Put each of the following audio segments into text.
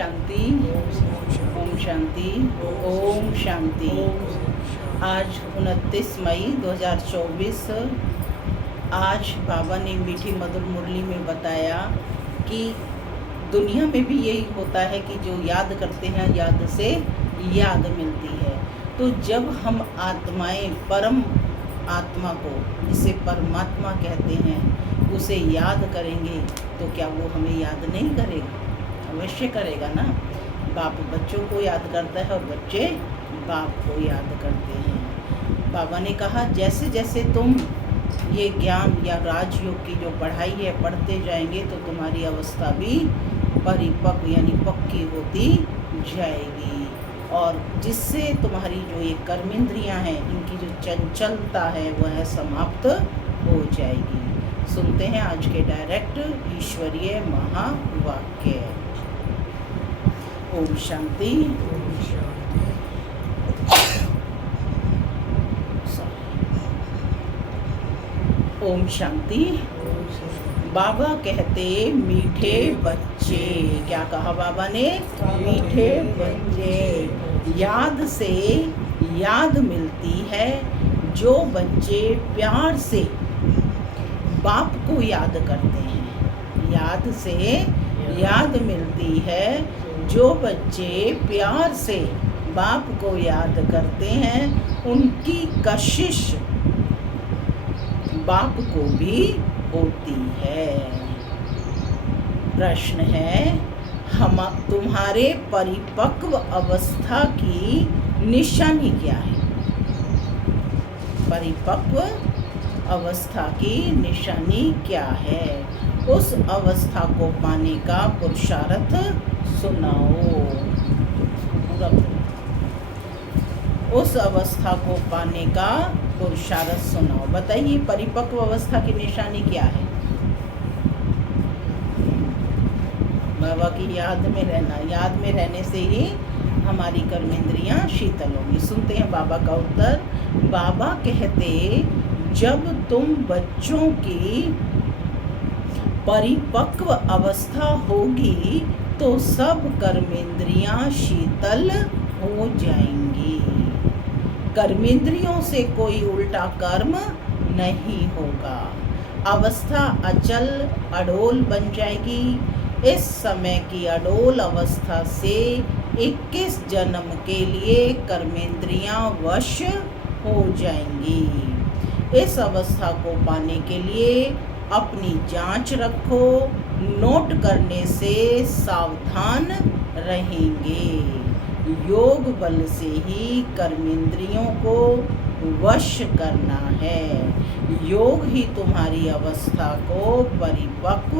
शांति। ओम शांति। ओम शांति। आज 29 मई 2024। आज बाबा ने मीठी मधुर मुरली में बताया कि दुनिया में भी यही होता है कि जो याद करते हैं याद से याद मिलती है। तो जब हम आत्माएं परम आत्मा को, जिसे परमात्मा कहते हैं, उसे याद करेंगे तो क्या वो हमें याद नहीं करेगा? अवश्य करेगा ना। बाप बच्चों को याद करता है और बच्चे बाप को याद करते हैं। बाबा ने कहा जैसे जैसे तुम ये ज्ञान या राजयोग की जो पढ़ाई है पढ़ते जाएंगे तो तुम्हारी अवस्था भी परिपक्व यानी पक्की होती जाएगी, और जिससे तुम्हारी जो ये कर्मेंद्रियां हैं इनकी जो चंचलता है वह समाप्त हो जाएगी। सुनते हैं आज के डायरेक्ट ईश्वरीय महावाक्य। ओम शांति। ओम शांति। बाबा कहते मीठे बच्चे, क्या कहा बाबा ने? मीठे बच्चे। याद से याद मिलती है। जो बच्चे प्यार से बाप को याद करते हैं, याद से याद मिलती है। जो बच्चे प्यार से बाप को याद करते हैं उनकी कशिश बाप को भी होती है। प्रश्न है, हम तुम्हारे परिपक्व अवस्था की निशानी क्या है? परिपक्व अवस्था की निशानी क्या है? उस अवस्था को पाने का पुरुषार्थ सुनाओ। उस अवस्था को पाने का पुरुषार्थ सुनाओ। बताइए परिपक्व अवस्था की निशानी क्या है? बाबा की याद में रहना। याद में रहने से ही हमारी कर्मेंद्रियां शीतल होंगी। सुनते हैं बाबा का उत्तर। बाबा कहते जब तुम बच्चों की परिपक्व अवस्था होगी तो सब कर्मेंद्रियां शीतल हो जाएंगी। कर्मेंद्रियों से कोई उल्टा कर्म नहीं होगा। अवस्था अचल अडोल बन जाएगी। इस समय की अडोल अवस्था से 21 जन्म के लिए कर्मेंद्रियां वश हो जाएंगी। इस अवस्था को पाने के लिए अपनी जांच रखो। नोट करने से सावधान रहेंगे। योग बल से ही कर्मेंद्रियों को वश करना है। योग ही तुम्हारी अवस्था को परिपक्व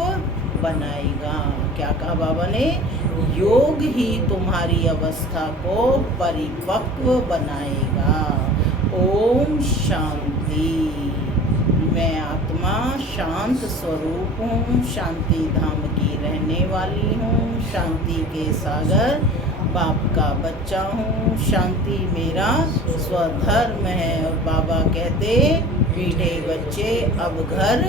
बनाएगा। क्या कहा बाबा ने? योग ही तुम्हारी अवस्था को परिपक्व बनाएगा। ओम शांति। मैं आत्मा शांत स्वरूप हूँ, शांति धाम की रहने वाली हूँ, शांति के सागर बाप का बच्चा हूँ। शांति मेरा स्वधर्म है। और बाबा कहते मीठे बच्चे अब घर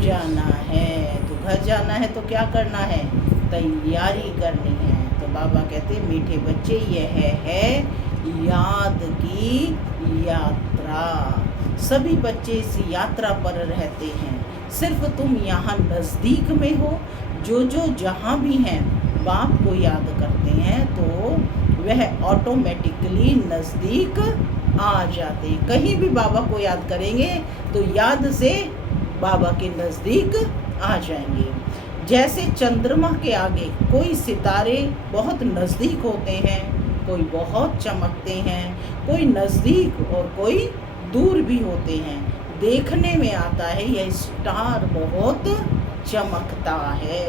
जाना है। तो घर जाना है तो क्या करना है? तैयारी करनी है। तो बाबा कहते मीठे बच्चे यह है याद की यात्रा। सभी बच्चे इस यात्रा पर रहते हैं। सिर्फ तुम यहाँ नज़दीक में हो। जो जहाँ भी हैं बाप को याद करते हैं तो वह ऑटोमेटिकली नज़दीक आ जाते। कहीं भी बाबा को याद करेंगे तो याद से बाबा के नज़दीक आ जाएंगे। जैसे चंद्रमा के आगे कोई सितारे बहुत नज़दीक होते हैं, कोई बहुत चमकते हैं, कोई नज़दीक और कोई दूर भी होते हैं। देखने में आता है यह स्टार बहुत चमकता है,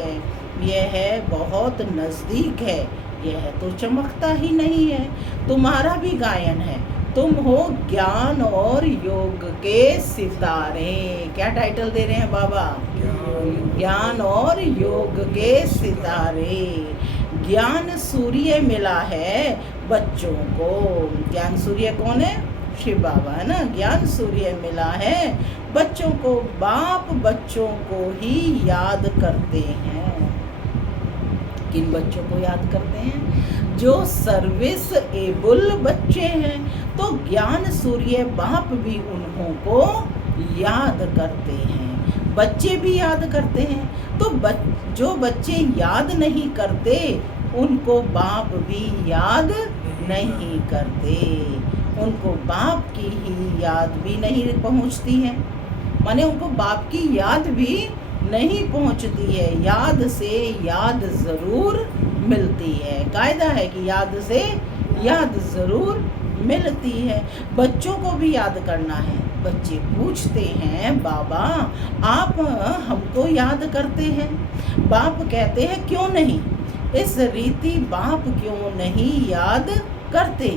यह है बहुत नज़दीक है, यह तो चमकता ही नहीं है। तुम्हारा भी गायन है। तुम हो ज्ञान और योग के सितारे। क्या टाइटल दे रहे हैं बाबा? ज्ञान और योग के सितारे। ज्ञान सूर्य मिला है बच्चों को। ज्ञान सूर्य कौन है? शिव बाबा है ना। ज्ञान सूर्य मिला है बच्चों को। बाप बच्चों को ही याद करते हैं। किन बच्चों को याद करते हैं? जो सर्विस एबल बच्चे हैं। तो ज्ञान सूर्य बाप भी उन्हों को याद करते हैं, बच्चे भी याद करते हैं। तो जो बच्चे याद नहीं करते उनको बाप भी याद नहीं करते, उनको बाप की ही याद भी नहीं पहुंचती है, माने उनको बाप की याद भी नहीं पहुंचती है। याद से याद ज़रूर मिलती है, कायदा है कि याद से याद ज़रूर मिलती है। बच्चों को भी याद करना है। बच्चे पूछते हैं, बाबा आप हमको याद करते हैं? बाप कहते हैं क्यों नहीं, इस रीति बाप क्यों नहीं याद करते?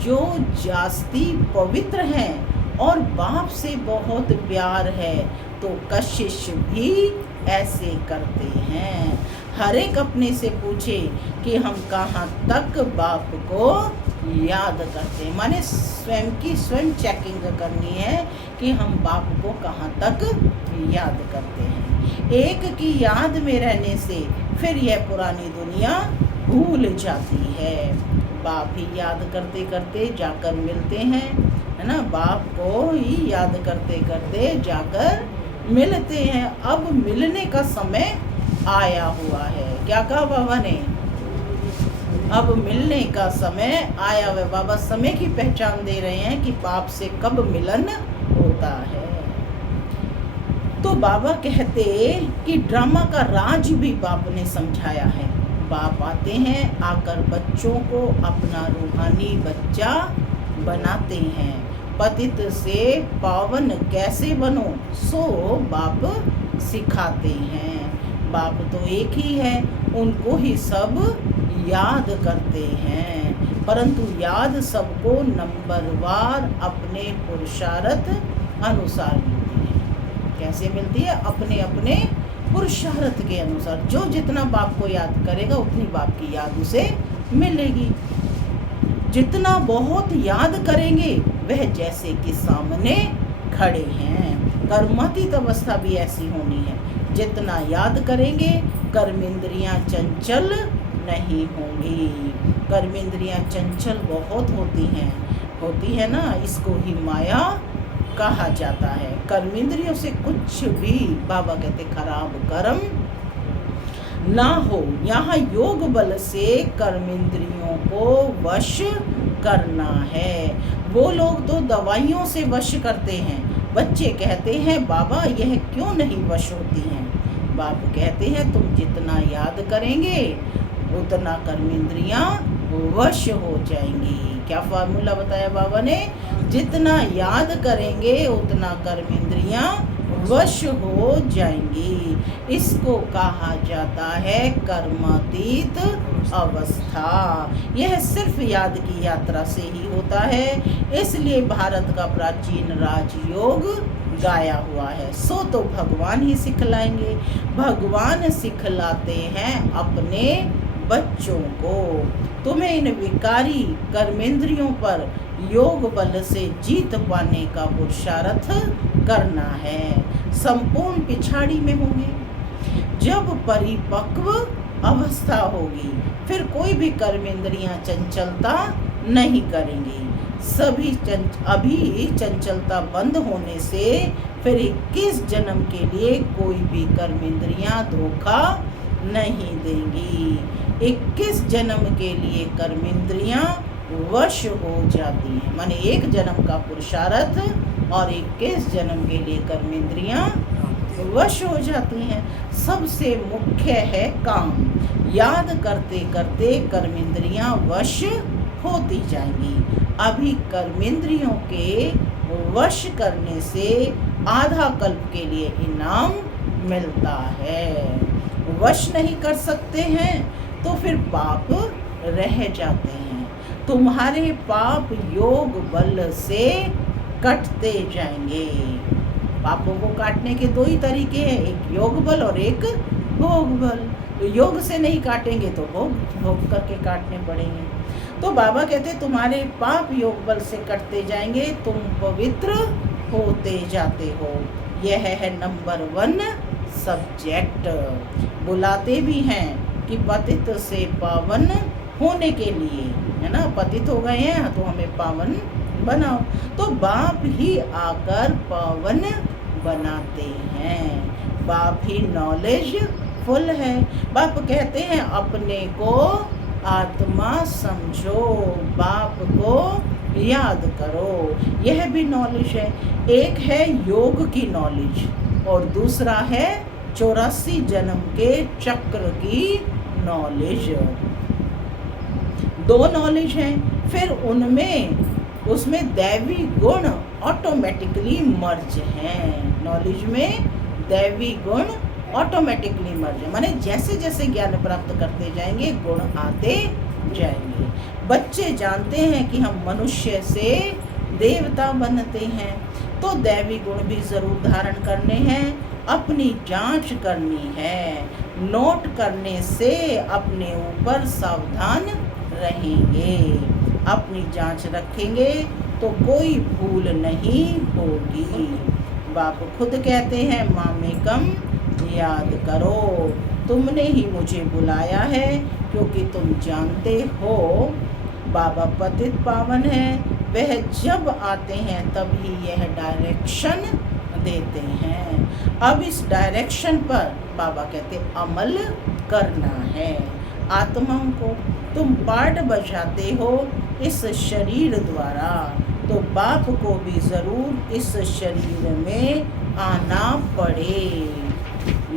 जो जास्ती पवित्र हैं और बाप से बहुत प्यार है तो कशिश भी ऐसे करते हैं। हर एक अपने से पूछे कि हम कहाँ तक बाप को याद करते हैं, माने स्वयं की स्वयं चेकिंग करनी है कि हम बाप को कहाँ तक याद करते हैं। एक की याद में रहने से फिर यह पुरानी दुनिया भूल जाती है। बाप ही याद करते करते जाकर मिलते हैं, है ना, बाप को ही याद करते करते जाकर मिलते हैं। अब मिलने का समय आया हुआ है। क्या कहा बाबा ने? अब मिलने का समय आया हुआ है। बाबा समय की पहचान दे रहे हैं कि बाप से कब मिलन होता है। तो बाबा कहते कि ड्रामा का राज भी बाप ने समझाया है। बाप आते हैं, आकर बच्चों को अपना रूहानी बच्चा बनाते हैं। पतित से पावन कैसे बनो सो बाप सिखाते हैं। बाप तो एक ही है, उनको ही सब याद करते हैं, परंतु याद सबको नंबरवार अपने पुरुषार्थ अनुसार मिलती है। कैसे मिलती है? अपने अपने पुरुषार्थ के अनुसार। जो जितना बाप को याद करेगा उतनी बाप की याद उसे मिलेगी। जितना बहुत याद करेंगे वह जैसे कि सामने खड़े हैं। कर्मातीत अवस्था भी ऐसी होनी है। जितना याद करेंगे कर्मेंद्रियां चंचल नहीं होंगी। कर्मेंद्रियां चंचल बहुत होती है ना, इसको ही माया कहा जाता है। कर्मेंद्रियों से कुछ भी बाबा कहते खराब कर्म ना हो। यहाँ योग बल से कर्मेंद्रियों को वश करना है। वो लोग तो दवाइयों से वश करते हैं। बच्चे कहते हैं बाबा यह क्यों नहीं वश होती हैं? बाप कहते हैं तुम जितना याद करेंगे उतना कर्मेंद्रियां वश हो जाएंगी। क्या फार्मूला बताया बाबा ने? जितना याद करेंगे उतना कर्मेंद्रियां वश हो जाएंगी। इसको कहा जाता है कर्मातीत अवस्था। यह सिर्फ याद की यात्रा से ही होता है। इसलिए भारत का प्राचीन राजयोग गाया हुआ है। सो तो भगवान ही सिखलाएंगे। भगवान सिखलाते हैं अपने बच्चों को। तुम्हें इन विकारी कर्मेंद्रियों पर योग बल से जीत पाने का पुरुषार्थ करना है। संपूर्ण पिछाड़ी में होंगे। जब परिपक्व अवस्था होगी फिर कोई भी कर्मेंद्रियां चंचलता नहीं करेंगी। अभी चंचलता बंद होने से फिर 21 जन्म के लिए कोई भी कर्मेंद्रियां धोखा नहीं देंगी। 21 जन्म के लिए कर्मेंद्रियां वश हो जाती हैं, माने एक जन्म का पुरुषार्थ और 21 जन्म के लिए कर्मेंद्रियां वश हो जाती हैं। सबसे मुख्य है काम। याद करते करते कर्मेंद्रियां वश होती जाएंगी। अभी कर्मेंद्रियों के वश करने से आधा कल्प के लिए इनाम मिलता है। वश नहीं कर सकते हैं तो फिर पाप रह जाते हैं। तुम्हारे पाप योग बल से कटते जाएंगे। पापों को काटने के दो ही तरीके हैं, एक योग बल और एक भोग बल। तो योग से नहीं काटेंगे तो भोग करके काटने पड़ेंगे। तो बाबा कहते तुम्हारे पाप योग बल से कटते जाएंगे, तुम पवित्र होते जाते हो। यह है नंबर 1 सब्जेक्ट। बुलाते भी हैं कि पतित से पावन होने के लिए, है ना, पतित हो गए हैं तो हमें पावन बनाओ। तो बाप ही आकर पावन बनाते हैं, बाप ही नॉलेज फुल है। बाप कहते हैं अपने को आत्मा समझो, बाप को याद करो, यह भी नॉलेज है। एक है योग की नॉलेज और दूसरा है 84 जन्म के चक्र की नॉलेज। दो नॉलेज है, फिर उसमें दैवी गुण ऑटोमेटिकली मर्ज हैं। नॉलेज में दैवी गुण ऑटोमेटिकली मर्ज है, माने जैसे जैसे ज्ञान प्राप्त करते जाएंगे गुण आते जाएंगे। बच्चे जानते हैं कि हम मनुष्य से देवता बनते हैं, तो दैवी गुण भी जरूर धारण करने हैं, अपनी जांच करनी है। नोट करने से अपने ऊपर सावधान रहेंगे, अपनी जांच रखेंगे तो कोई भूल नहीं होगी। बाप खुद कहते हैं मामेकम याद करो, तुमने ही मुझे बुलाया है क्योंकि तुम जानते हो बाबा पतित पावन है। वह जब आते हैं तभी यह डायरेक्शन देते हैं। अब इस डायरेक्शन पर बाबा कहते अमल करना है। आत्माओं को तुम पार्ट बजाते हो इस शरीर द्वारा, तो बाप को भी ज़रूर इस शरीर में आना पड़े।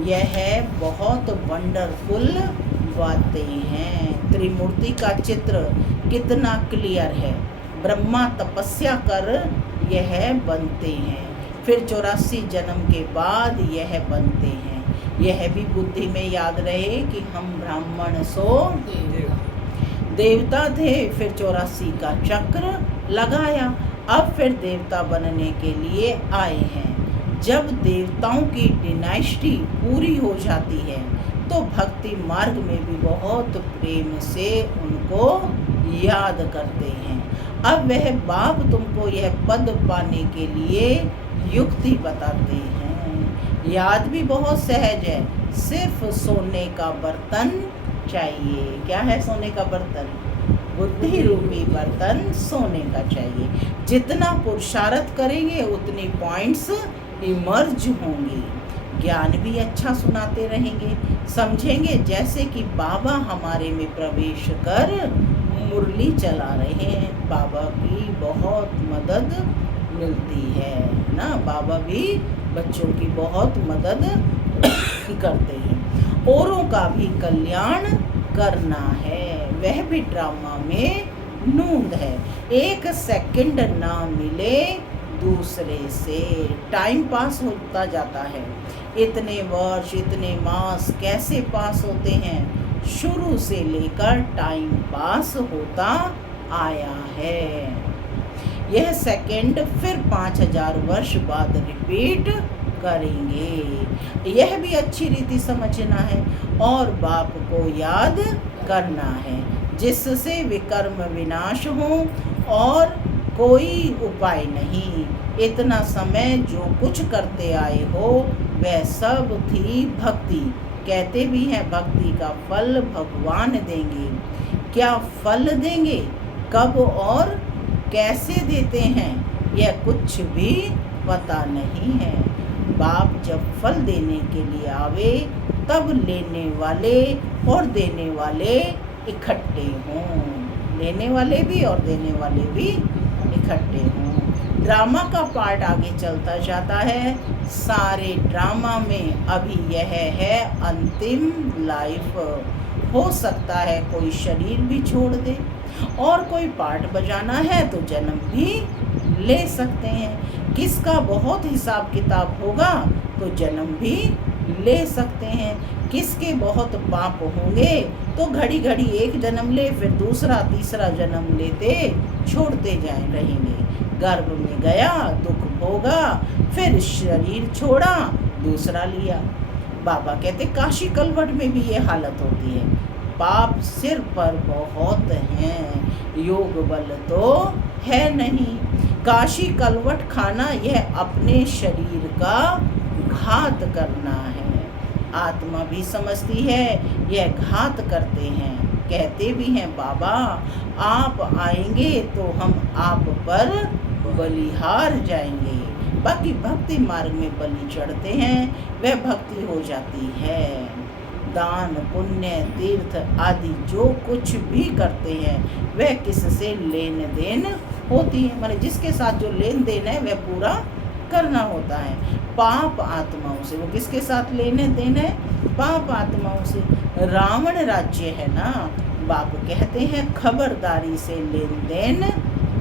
यह बहुत वंडरफुल बातें हैं। त्रिमूर्ति का चित्र कितना क्लियर है। ब्रह्मा तपस्या कर यह बनते हैं, फिर 84 जन्म के बाद यह बनते हैं। यह भी बुद्धि में याद रहे कि हम ब्राह्मण सो देवता थे, फिर 84 का चक्र लगाया, अब फिर देवता बनने के लिए आए हैं। जब देवताओं की डिनाइस्टी पूरी हो जाती है तो भक्ति मार्ग में भी बहुत प्रेम से उनको याद करते हैं। अब वह बाप तुमको यह पद पाने के लिए युक्ति बताते हैं। याद भी बहुत सहज है, सिर्फ सोने का बर्तन चाहिए। क्या है सोने का बर्तन? बुद्धि रूपी बर्तन सोने का चाहिए। जितना पुरुषार्थ करेंगे उतनी पॉइंट्स इमर्ज होंगी। ज्ञान भी अच्छा सुनाते रहेंगे, समझेंगे जैसे कि बाबा हमारे में प्रवेश कर मुरली चला रहे हैं। बाबा की बहुत मदद मिलती है ना, बाबा भी बच्चों की बहुत मदद करते हैं। औरों का भी कल्याण करना है, वह भी ड्रामा में नूंद है। एक सेकंड ना मिले दूसरे से, टाइम पास होता जाता है। इतने वर्ष इतने मास कैसे पास होते हैं? शुरू से लेकर टाइम पास होता आया है। यह सेकंड फिर 5000 वर्ष बाद रिपीट करेंगे। यह भी अच्छी रीति समझना है और बाप को याद करना है, जिससे विकर्म विनाश हो और कोई उपाय नहीं। इतना समय जो कुछ करते आए हो वह सब थी भक्ति। कहते भी हैं भक्ति का फल भगवान देंगे। क्या फल देंगे, कब और कैसे देते हैं, यह कुछ भी पता नहीं है। बाप जब फल देने के लिए आवे तब लेने वाले और देने वाले इकट्ठे हों, लेने वाले भी और देने वाले भी इकट्ठे हों। ड्रामा का पार्ट आगे चलता जाता है। सारे ड्रामा में अभी यह है अंतिम लाइफ। हो सकता है कोई शरीर भी छोड़ दे और कोई पार्ट बजाना है तो जन्म भी ले सकते हैं। किसका बहुत हिसाब किताब होगा तो जन्म भी ले सकते हैं। किसके बहुत पाप होंगे तो घड़ी घड़ी एक जन्म ले, फिर दूसरा तीसरा जन्म लेते छोड़ते जाए रहेंगे। गर्भ में गया दुख भोगा, फिर शरीर छोड़ा दूसरा लिया। बाबा कहते काशी कलवट में भी ये हालत होती है। पाप सिर पर बहुत हैं, योग बल तो है नहीं। काशी कलवट खाना यह अपने शरीर का घात करना है। आत्मा भी समझती है यह घात करते हैं। कहते भी हैं बाबा आप आएंगे तो हम आप पर बलिहार जाएंगे। बाकी भक्ति मार्ग में बलि चढ़ते हैं वह भक्ति हो जाती है। दान पुण्य तीर्थ आदि जो कुछ भी करते हैं वह किससे लेन देन होती है, माने जिसके साथ जो लेन देन है वह पूरा करना होता है। पाप आत्माओं से, वो किसके साथ लेने देन है? पाप आत्माओं से। रावण राज्य है ना, बाप कहते हैं खबरदारी से लेन देन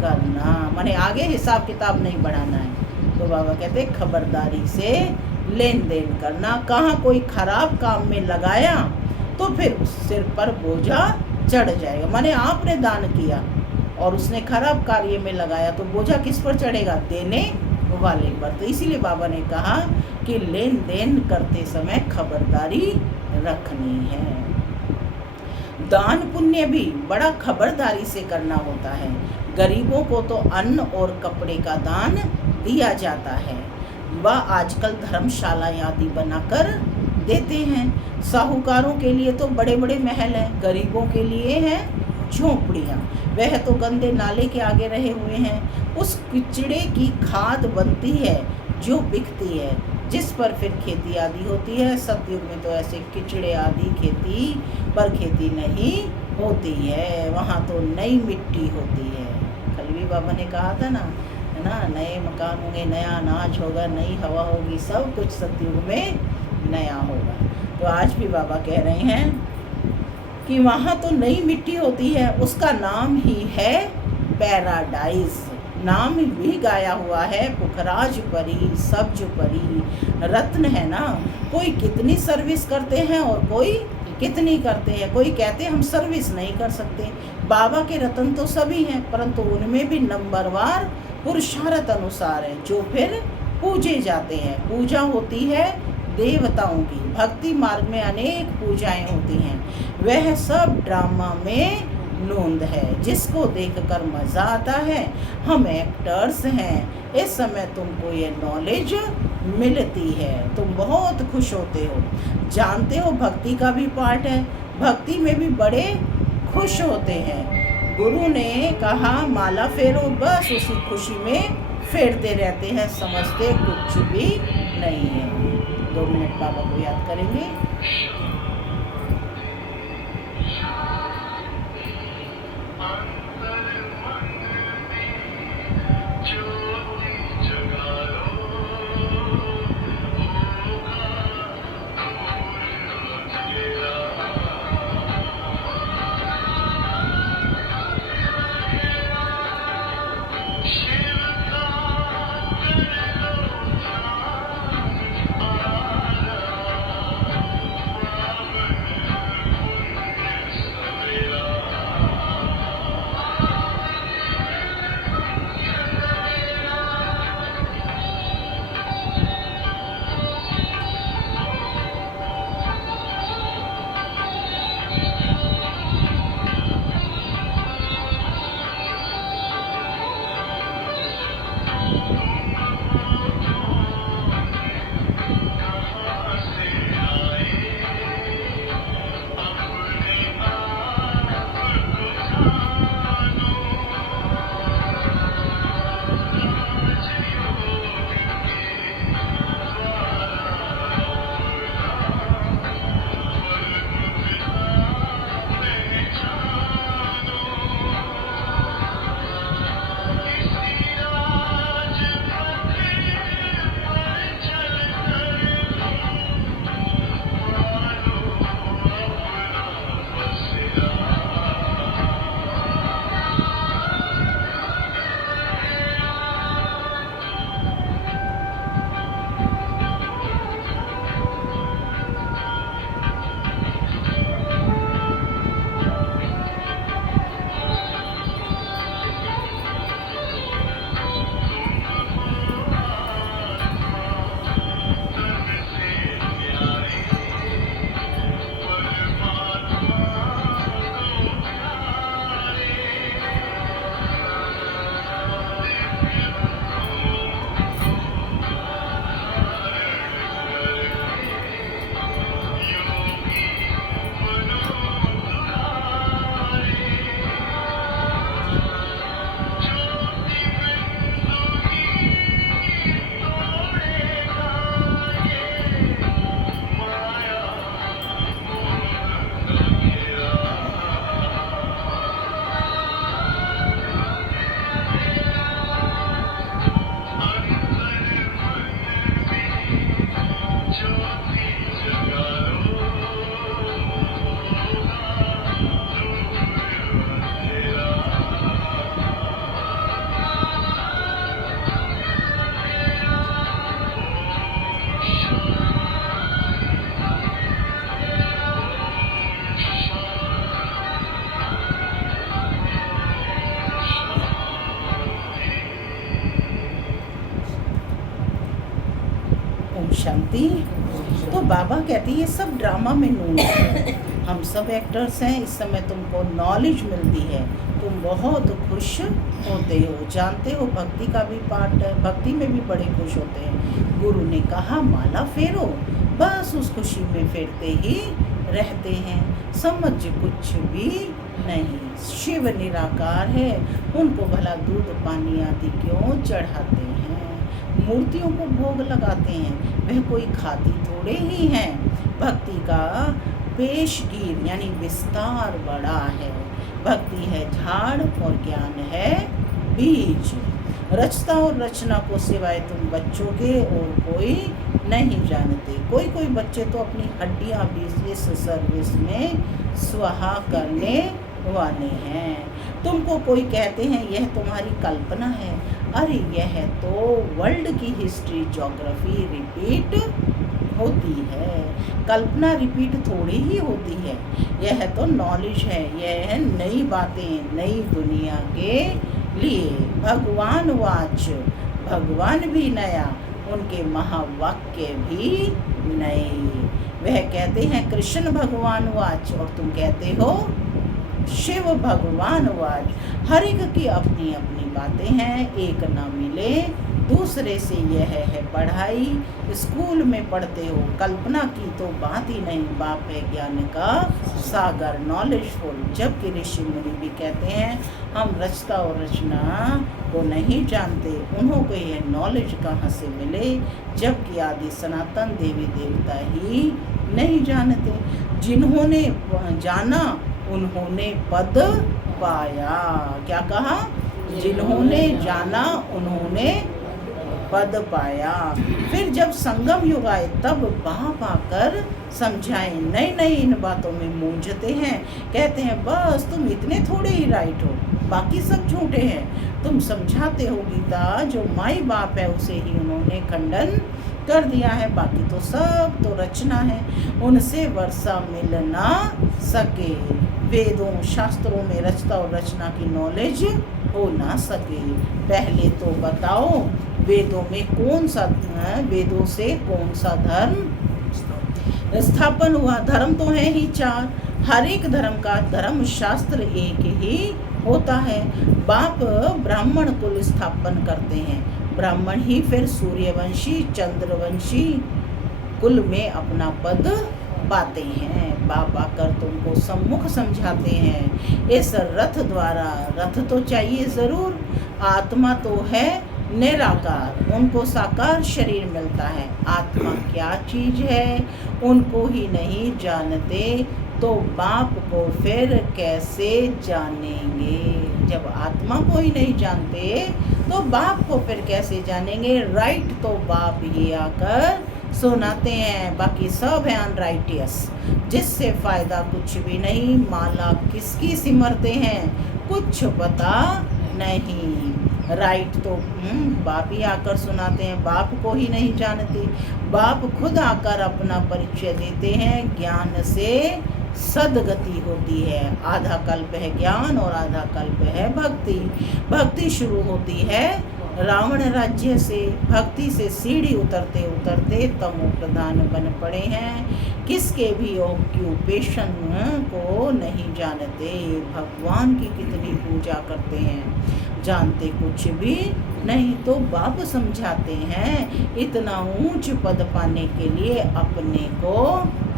करना, माने आगे हिसाब किताब नहीं बढ़ाना है। तो बाबा कहते हैं खबरदारी से लेन देन करना। कहाँ कोई खराब काम में लगाया तो फिर सिर पर बोझा चढ़ जाएगा। माने आपने दान किया और उसने खराब कार्य में लगाया तो बोझा किस पर चढ़ेगा? देने वाले पर। तो इसीलिए बाबा ने कहा कि लेन देन करते समय खबरदारी रखनी है। दान पुण्य भी बड़ा खबरदारी से करना होता है। गरीबों को तो अन्न और कपड़े का दान दिया जाता है। वह आजकल धर्मशालाएं आदि बनाकर देते हैं। साहूकारों के लिए तो बड़े बड़े महल हैं, गरीबों के लिए हैं झोंपड़ियाँ। वह तो गंदे नाले के आगे रहे हुए हैं। उस किचड़े की खाद बनती है जो बिकती है, जिस पर फिर खेती आदि होती है। सतयुग में तो ऐसे किचड़े आदि खेती पर खेती नहीं होती है, वहाँ तो नई मिट्टी होती है। कल भी बाबा ने कहा था ना, है ना, नए मकान होंगे, नया अनाज होगा, नई हवा होगी, सब कुछ सतयुग में नया होगा। तो आज भी बाबा कह रहे हैं कि वहाँ तो नई मिट्टी होती है, उसका नाम ही है पैराडाइज। नाम भी गाया हुआ है, पुखराज परी, सब्ज परी, रत्न है ना। कोई कितनी सर्विस करते हैं और कोई कितनी करते हैं। कोई कहते हैं हम सर्विस नहीं कर सकते। बाबा के रत्न तो सभी हैं, परंतु उनमें भी नंबरवार पुरुषार्थ अनुसार है जो फिर पूजे जाते हैं। पूजा होती है देवताओं की। भक्ति मार्ग में अनेक पूजाएं होती हैं, वह सब ड्रामा में नोंद है, जिसको देखकर मज़ा आता है। हम एक्टर्स हैं, इस समय तुमको ये नॉलेज मिलती है, तुम बहुत खुश होते हो। जानते हो भक्ति का भी पार्ट है, भक्ति में भी बड़े खुश होते हैं। गुरु ने कहा माला फेरो, बस उसी खुशी में फेरते रहते हैं, समझते कुछ भी नहीं है। 2 मिनट बाबा को याद करेंगे। शांति। तो बाबा कहते हैं ये सब ड्रामा में नून है, हम सब एक्टर्स हैं, इस समय तुमको नॉलेज मिलती है, तुम बहुत खुश होते हो, जानते हो भक्ति का भी पार्ट है, भक्ति में भी बड़े खुश होते हैं। गुरु ने कहा माला फेरो, बस उस खुशी में फेरते ही रहते हैं, समझ कुछ भी नहीं। शिव निराकार है, उनको भला दूध पानी आदि क्यों चढ़ाते हैं, मूर्तियों को भोग लगाते हैं, वह कोई खाती थोड़े ही हैं। भक्ति का पेशगीर यानी विस्तार बड़ा है, भक्ति है झाड़ और ज्ञान है बीज। रचता और रचना को सिवाय तुम बच्चों के और कोई नहीं जानते। कोई कोई बच्चे तो अपनी हड्डियां भी इस सर्विस में स्वाहा करने वाले हैं। तुमको कोई कहते हैं यह तुम्हारी कल्पना है, अरे यह तो वर्ल्ड की हिस्ट्री ज्योग्राफी रिपीट होती है, कल्पना रिपीट थोड़ी ही होती है। यह तो नॉलेज है, यह है नई बातें नई दुनिया के लिए। भगवान वाच, भगवान भी नया, उनके महावाक्य भी नए। वह कहते हैं कृष्ण भगवान वाच और तुम कहते हो शिव भगवान वाच। हर एक की अपनी अपनी बातें हैं, एक ना मिले दूसरे से। यह है पढ़ाई, स्कूल में पढ़ते हो, कल्पना की तो बात ही नहीं, बाप है ज्ञान का सागर नॉलेजफुल। जबकि ऋषि मुनि भी कहते हैं हम रचता और रचना को नहीं जानते, उन्हों को यह नॉलेज कहाँ से मिले, जबकि आदि सनातन देवी देवता ही नहीं जानते। जिन्होंने जाना उन्होंने पद पाया। क्या कहा? जिन्होंने जाना उन्होंने पद पाया। फिर जब संगम युग आए तब बाप आकर समझाएं। नई नई इन बातों में मूंझते हैं, कहते हैं बस तुम इतने थोड़े ही राइट हो, बाकी सब झूठे हैं। तुम समझाते हो गीता जो माई बाप है उसे ही उन्होंने खंडन कर दिया है, बाकी तो सब तो रचना है, उनसे वर्षा मिल ना सके। वेदों शास्त्रों में रचता और रचना की नॉलेज हो ना सके। पहले तो बताओ वेदों में कौन सा, वेदों से कौन सा धर्म स्थापन हुआ? धर्म तो है ही चार, हर एक धर्म का धर्म शास्त्र एक ही होता है। बाप ब्राह्मण कुल स्थापन करते हैं, ब्राह्मण ही फिर सूर्यवंशी चंद्रवंशी कुल में अपना पद पाते हैं। बाप आकर तुमको सम्मुख समझाते हैं इस रथ द्वारा। रथ तो चाहिए जरूर, आत्मा तो है निराकार, उनको साकार शरीर मिलता है। आत्मा क्या चीज है उनको ही नहीं जानते, तो बाप को फिर कैसे जानेंगे? जब आत्मा को ही नहीं जानते तो बाप को फिर कैसे जानेंगे? राइट तो बाप ही आकर सुनाते हैं, बाकी सब है अनराइटियस, जिससे फायदा कुछ भी नहीं। माला किसकी सिमरते हैं कुछ पता नहीं। राइट तो बाप ही आकर सुनाते हैं, बाप को ही नहीं जानते। बाप खुद आकर अपना परिचय देते हैं, ज्ञान से सदगति होती है। आधा कल्प है ज्ञान और आधा कल्प है भक्ति। भक्ति शुरू होती है रावण राज्य से। भक्ति से सीढ़ी उतरते उतरते तमो प्रधान बन पड़े हैं, किसके भी ऑक्यूपेशन को नहीं जानते। भगवान की कितनी पूजा करते हैं, जानते कुछ भी नहीं। तो बाप समझाते हैं इतना ऊंच पद पाने के लिए अपने को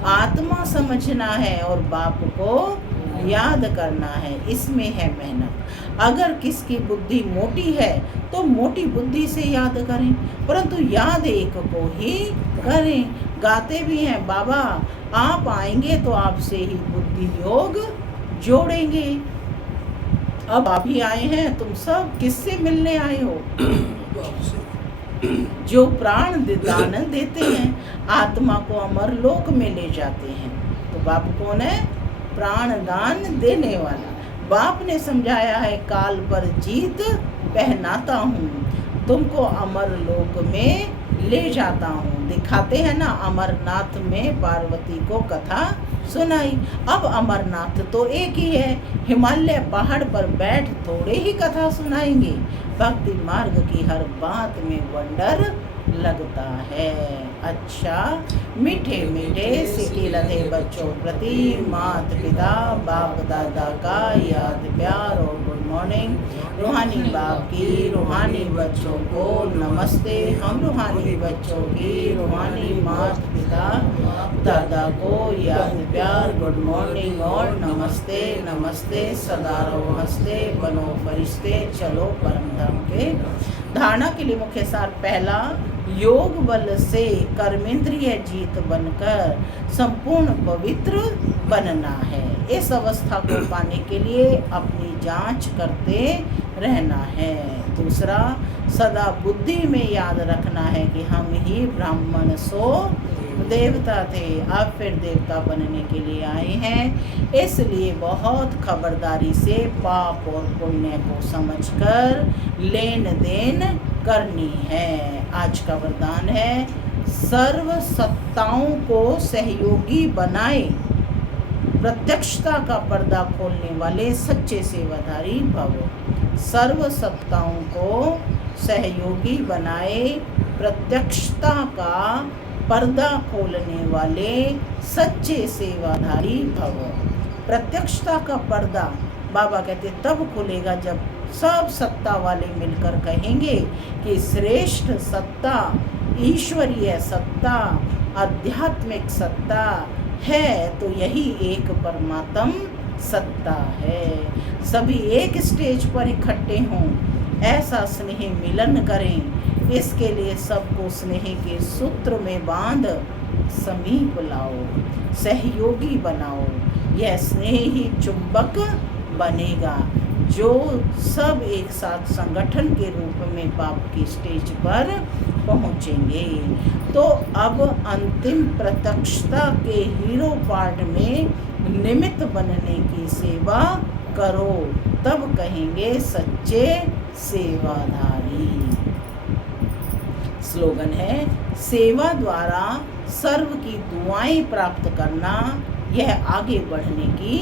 आत्मा समझना है और बाप को याद करना है, इसमें है मेहनत। अगर किसकी बुद्धि मोटी है तो मोटी बुद्धि से याद करें, परंतु याद एक को ही करें। गाते भी हैं बाबा आप आएंगे तो आपसे ही बुद्धि योग जोड़ेंगे। अब आप ही आए हैं, तुम सब किससे मिलने आए हो? जो प्राण दान देते हैं, आत्मा को अमर लोक में ले जाते हैं। तो बाप कौन है? प्राण दान देने वाला। बाप ने समझाया है काल पर जीत पहनाता हूँ, तुमको अमर लोक में ले जाता हूँ। दिखाते हैं ना अमरनाथ में पार्वती को कथा सुनाई। अब अमरनाथ तो एक ही है, हिमालय पहाड़ पर बैठ थोड़े ही कथा सुनाएंगे। भक्ति मार्ग की हर बात में वंडर लगता है। अच्छा, मीठे मीठे सिटी लधे बच्चों प्रति मात पिता बाप दादा का याद प्यार और गुड मॉर्निंग। रूहानी बाप की रूहानी बच्चों को नमस्ते। हम रूहानी बच्चों की रूहानी मात पिता दादा को याद प्यार गुड मॉर्निंग और नमस्ते। नमस्ते, सदा रहो हंसते, बनो फरिश्ते, चलो परम धाम के। धारणा के लिए मुख्य सार पहला, योग बल से कर्मेंद्रिय जीत बनकर संपूर्ण पवित्र बनना है। इस अवस्था को पाने के लिए अपनी जांच करते रहना है। दूसरा, सदा बुद्धि में याद रखना है कि हम ही ब्राह्मण सो देवता थे, अब फिर देवता बनने के लिए आए हैं। इसलिए बहुत खबरदारी से पाप और पुण्य को समझकर लेन देन करनी है। आज का वरदान है, सर्व सत्ताओं को सहयोगी बनाए, प्रत्यक्षता का पर्दा खोलने वाले सच्चे सेवाधारी भव। सर्व सत्ताओं को सहयोगी बनाए, प्रत्यक्षता का पर्दा खोलने वाले सच्चे सेवाधारी भव। प्रत्यक्षता का पर्दा बाबा कहते तब खुलेगा जब सब सत्ता वाले मिलकर कहेंगे कि श्रेष्ठ सत्ता, ईश्वरीय सत्ता, आध्यात्मिक सत्ता है तो यही एक परमात्म सत्ता है। सभी एक स्टेज पर इकट्ठे हों, ऐसा स्नेह मिलन करें। इसके लिए सबको स्नेह के सूत्र में बांध समीप लाओ, सहयोगी बनाओ। यह स्नेह ही चुंबक बनेगा जो सब एक साथ संगठन के रूप में पाप की स्टेज पर पहुंचेंगे। तो अब अंतिम प्रत्यक्षता के हीरो पार्ट में निमित्त बनने की सेवा करो, तब कहेंगे सच्चे सेवाधारी। स्लोगन है, सेवा द्वारा सर्व की दुआएं प्राप्त करना, यह आगे बढ़ने की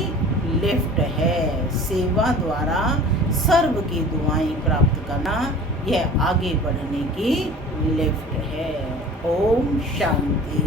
लिफ्ट है। सेवा द्वारा सर्व की दुआएं प्राप्त करना, यह आगे बढ़ने की लिफ्ट है। ओम शांति।